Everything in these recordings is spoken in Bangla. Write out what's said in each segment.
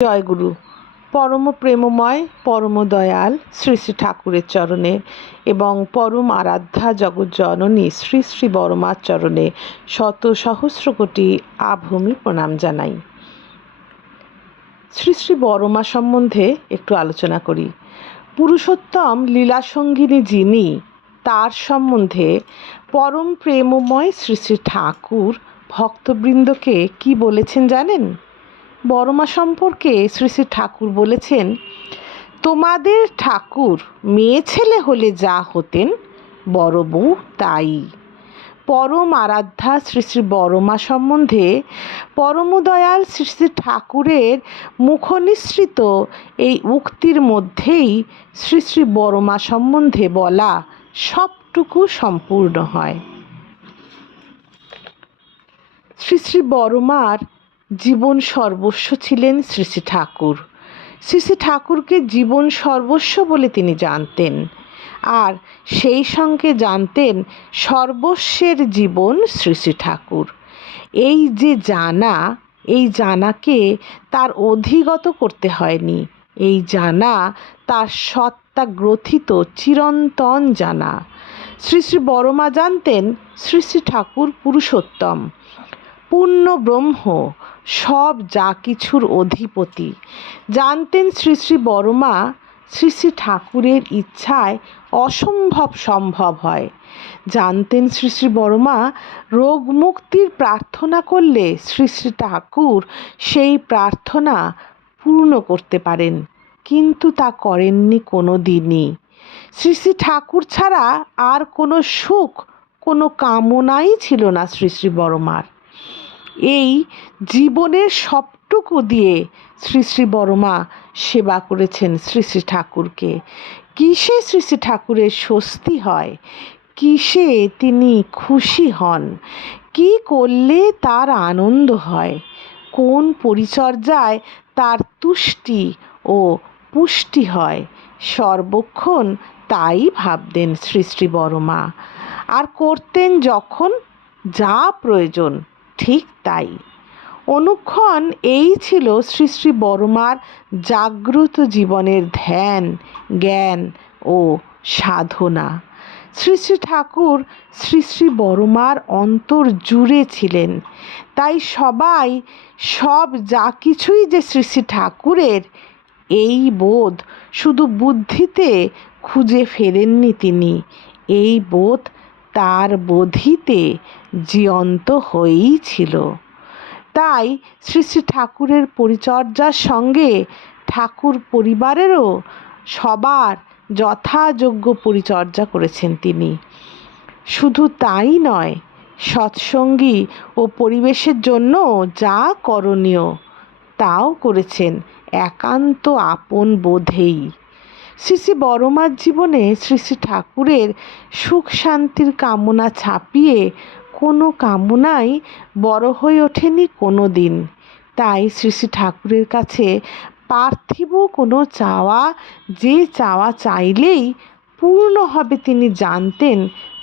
জয়গুরু। পরম প্রেমময় পরম দয়াল শ্রী শ্রী ঠাকুরের চরণে এবং পরম আরাধ্যা জগজ্জননী শ্রী শ্রী বড়মার চরণে শত সহস্র কোটি আভূমি প্রণাম জানাই। শ্রী শ্রী বড়মা সম্বন্ধে একটু আলোচনা করি। পুরুষোত্তম লীলাসঙ্গিনী যিনি, তার সম্বন্ধে পরম প্রেমময় শ্রী শ্রী ঠাকুর ভক্তবৃন্দকে কি বলেছেন জানেন? বড়মা সম্পর্কে শ্রী শ্রী ঠাকুর বলেছেন, তোমাদের ঠাকুর মেয়ে ছেলে হলে যা হতেন, বড় বউ তাই। পরম আরাধ্যা শ্রী শ্রী বড়মা সম্বন্ধে পরম দয়াল শ্রী শ্রী ঠাকুরের মুখনিসৃত এই উক্তির মধ্যেই শ্রী শ্রী বড়মা সম্বন্ধে বলা সবটুকু সম্পূর্ণ হয়। শ্রী শ্রী বড়মার জীবন সর্বস্ব ছিলেন শ্রী শ্রী ঠাকুর। শ্রী শ্রী ঠাকুরকে জীবন সর্বস্ব বলে তিনি জানতেন, আর সেই সঙ্গে জানতেন সর্বস্বের জীবন শ্রী শ্রী ঠাকুর। এই যে জানা, এই জানাকে তার অধিগত করতে হয়নি। এই জানা তার সত্তা গ্রথিত চিরন্তন জানা। শ্রী শ্রী বড়মা জানতেন শ্রী শ্রী ঠাকুর পুরুষোত্তম, পূর্ণ ব্রহ্ম, সব যা কিছুর অধিপতি। জানতেন শ্রী শ্রী বড়মা শ্রী শ্রী ঠাকুরের ইচ্ছায় অসম্ভব সম্ভব হয়। জানতেন শ্রী শ্রী বড়মা রোগ মুক্তির প্রার্থনা করলে শ্রী শ্রী ঠাকুর সেই প্রার্থনা পূর্ণ করতে পারেন, কিন্তু তা করেননি কোনো দিনই। শ্রী শ্রী ঠাকুর ছাড়া আর কোনো সুখ, কোনো কামনাই ছিল না শ্রী শ্রী বড়মার। এই জীবনের সবটুকু দিয়ে শ্রী শ্রী বড়মা সেবা করেছেন শ্রী শ্রী ঠাকুরকে। কিসে শ্রী শ্রী ঠাকুরের স্বস্তি হয়, কিসে তিনি খুশি হন, কি করলে তার আনন্দ হয়, কোন পরিচর্যায় তার তুষ্টি ও পুষ্টি হয়, সর্বক্ষণ তাই ভাবতেন শ্রী শ্রী বড়মা। আর করতেন যখন যা প্রয়োজন ঠিক তাই। অনুক্ষণ এই ছিল শ্রী শ্রী বড়মার জাগ্রত জীবনের ধ্যান, জ্ঞান ও সাধনা। শ্রী শ্রী ঠাকুর শ্রী শ্রী বড়মার অন্তর জুড়ে ছিলেন, তাই সবাই সব যা কিছুই যে শ্রী শ্রী ঠাকুরের, এই বোধ শুধু বুদ্ধিতে খুঁজে ফেরেননি তিনি, এই বোধ তার বোধিতে জীয়ন্ত হয়েই ছিল। তাই শ্রী শ্রী ঠাকুরের পরিচর্যার সঙ্গে ঠাকুর পরিবারেরও সবার যথাযোগ্য পরিচর্যা করেছেন তিনি। শুধু তাই নয়, সৎসঙ্গী ও পরিবেশের জন্য যা করণীয় তাও করেছেন একান্ত আপন বোধেই। শ্রী শ্রী বড়মার জীবনে শ্রী শ্রী ঠাকুরের সুখ শান্তির কামনা ছাপিয়ে কোনো কামনাই বড় হয়ে ওঠেনি কোনো দিন। তাই শ্রী শ্রী ঠাকুরের কাছে পার্থিব কোনো চাওয়া, যে চাওয়া চাইলেই পূর্ণ হবে তিনি জানতেন,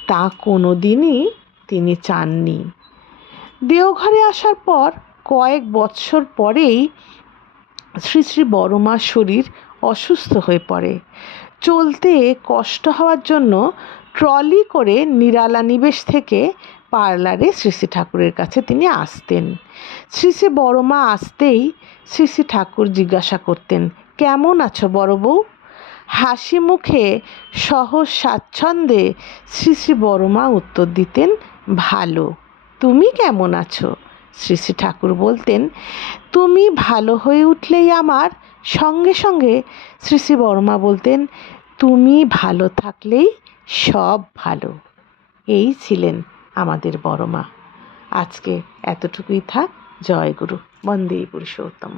তা কোনো দিনই তিনি চাননি। দেওঘরে আসার পর কয়েক বৎসর পরেই শ্রী শ্রী বড়মার শরীর অসুস্থ হয়ে পড়ে। চলতে কষ্ট হওয়ার জন্য ট্রলি করে নিরালা নিবেশ থেকে পার্লারে শ্রী শ্রী ঠাকুরের কাছে তিনি আসতেন। শ্রী শ্রী বড়মা আসতেই শ্রী শ্রী ঠাকুর জিজ্ঞাসা করতেন, কেমন আছো বড় বউ? হাসি মুখে সহজ স্বাচ্ছন্দ্যে শ্রী শ্রী বড়মা উত্তর দিতেন, ভালো। তুমি কেমন আছো? শ্রী শ্রী ঠাকুর বলতেন, তুমি ভালো হয়ে উঠলেই আমার। সঙ্গে সঙ্গে শ্রী শ্রী বড়মা বলতেন, তুমি ভালো থাকলেই সব ভালো। এই ছিলেন আমাদের বড়মা। আজকে এতটুকুই থাক। জয় গুরু। বন্দে পুরুষোত্তম।